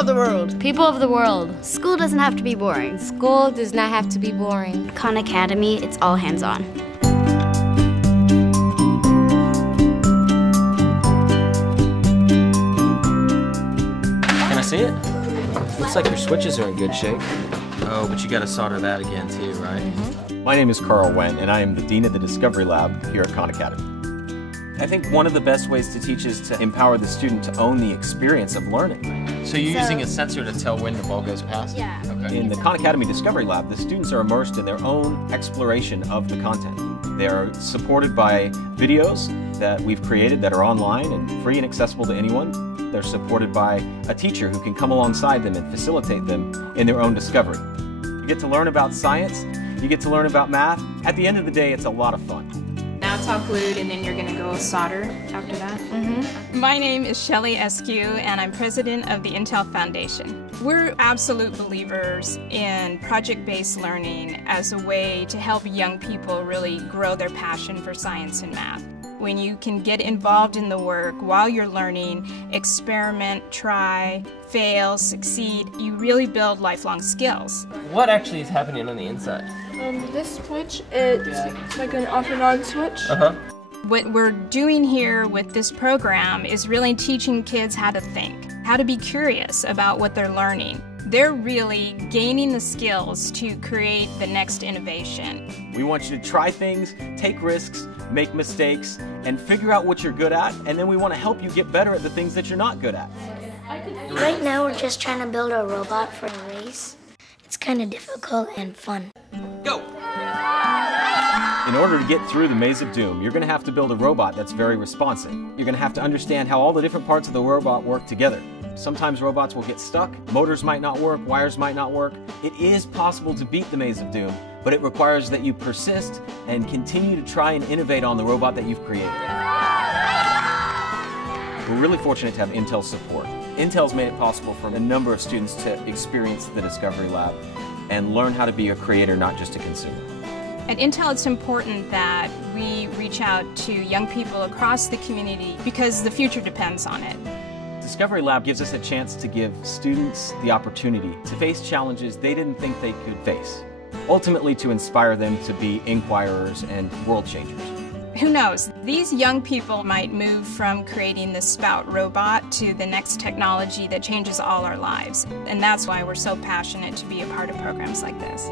of the world. People of the world. School doesn't have to be boring. School does not have to be boring. Khan Academy, it's all hands-on. Can I see it? Looks like your switches are in good shape. Oh, but you gotta solder that again too, right? My name is Carl Wendt, and I am the Dean of the Discovery Lab here at Khan Academy. I think one of the best ways to teach is to empower the student to own the experience of learning. So you're using a sensor to tell when the ball goes past? Yeah. Okay. In the Khan Academy Discovery Lab, the students are immersed in their own exploration of the content. They are supported by videos that we've created that are online and free and accessible to anyone. They're supported by a teacher who can come alongside them and facilitate them in their own discovery. You get to learn about science, you get to learn about math. At the end of the day, it's a lot of fun. Now it's all glued, and then you're going to go solder after that. My name is Shelly Eskew, and I'm president of the Intel Foundation. We're absolute believers in project-based learning as a way to help young people really grow their passion for science and math. When you can get involved in the work while you're learning, experiment, try, fail, succeed, you really build lifelong skills. What actually is happening on the inside? This switch, it's like an off and on switch. What we're doing here with this program is really teaching kids how to think, how to be curious about what they're learning. They're really gaining the skills to create the next innovation. We want you to try things, take risks, make mistakes, and figure out what you're good at, and then we want to help you get better at the things that you're not good at. Right now we're just trying to build a robot for a race. It's kind of difficult and fun. Go! In order to get through the Maze of Doom, you're going to have to build a robot that's very responsive. You're going to have to understand how all the different parts of the robot work together. Sometimes robots will get stuck, motors might not work, wires might not work. It is possible to beat the Maze of Doom, but it requires that you persist and continue to try and innovate on the robot that you've created. We're really fortunate to have Intel's support. Intel's made it possible for a number of students to experience the Discovery Lab and learn how to be a creator, not just a consumer. At Intel, it's important that we reach out to young people across the community because the future depends on it. Discovery Lab gives us a chance to give students the opportunity to face challenges they didn't think they could face, ultimately to inspire them to be inquirers and world changers. Who knows? These young people might move from creating the Spout robot to the next technology that changes all our lives. And that's why we're so passionate to be a part of programs like this.